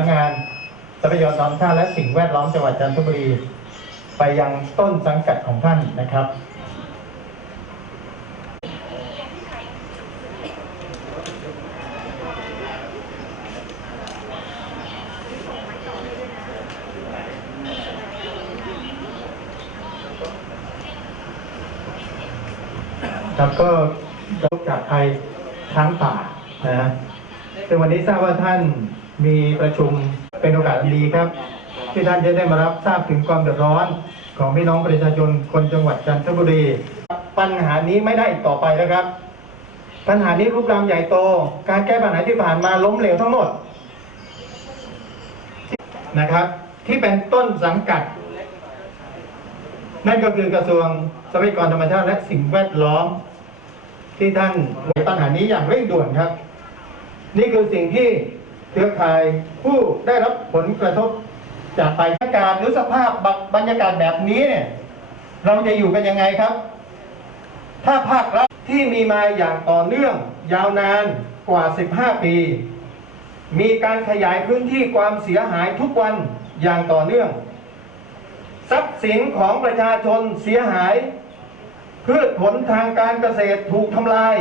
นักงานทรัพยากรธรรมชาติและสิ่งแวดล้อมจังหวัดจันทบุรี ไปยังต้นสังกัดของท่านนะครับครับก็ยกจากไทยช้างป่านะฮะซึ่งวันนี้ทราบว่าท่าน มีประชุมเป็นโอกาสดีครับ ที่ท่านจะได้มารับทราบถึงความเดือดร้อนของพี่น้องประชาชนคนจังหวัดจันทบุรี ปัญหานี้ไม่ได้อีกต่อไปแล้วครับ ปัญหานี้รุกรามใหญ่โต การแก้ปัญหาที่ผ่านมาล้มเหลวทั้งหมดนะครับ ที่เป็นต้นสังกัด นั่นก็คือกระทรวงทรัพยากรธรรมชาติและสิ่งแวดล้อม ที่ท่านในปัญหานี้อย่างเร่งด่วนครับ นี่คือสิ่งที่ เครือข่ายผู้ได้รับผลกระทบจากภัยพิการหรือสภาพบรรยากาศแบบนี้เนี่ยเราจะอยู่กันยังไงครับ ถ้าภาครัฐที่มีมาอย่างต่อเนื่อง ยาวนานกว่า 15 ปี มีการขยายพื้นที่ความเสียหายทุกวันอย่างต่อเนื่อง ทรัพย์สินของประชาชนเสียหายพืชผลทางการเกษตรถูกทำลาย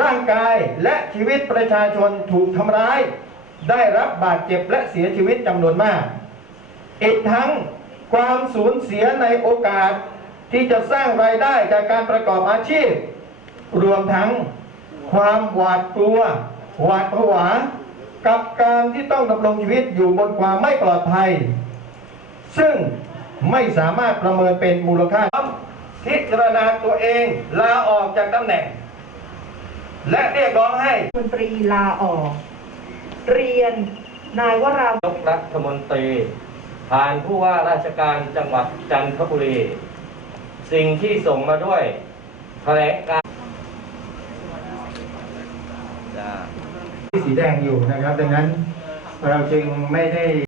ร่างกายและชีวิตประชาชนถูกทำร้าย ได้รับบาดเจ็บและเสียชีวิตจำนวนมาก อีกทั้งความสูญเสียในโอกาสที่จะสร้างรายได้จากการประกอบอาชีพ รวมทั้งความหวาดกลัว หวาดผวา กับการที่ต้องดำรงชีวิตอยู่บนความไม่ปลอดภัย ซึ่งไม่สามารถประเมินเป็นมูลค่าพิจารณาตัวเองลาออกจากตำแหน่ง และเรียกร้องให้มนตรีลาออก เรียนนายวรายกรัฐมนตรี ผ่านผู้ว่าราชการจังหวัดจันทบุรี สิ่งที่ส่งมาด้วยแถลงการณ์ที่สีแดงอยู่นะครับ ดังนั้นเราจึงไม่ได้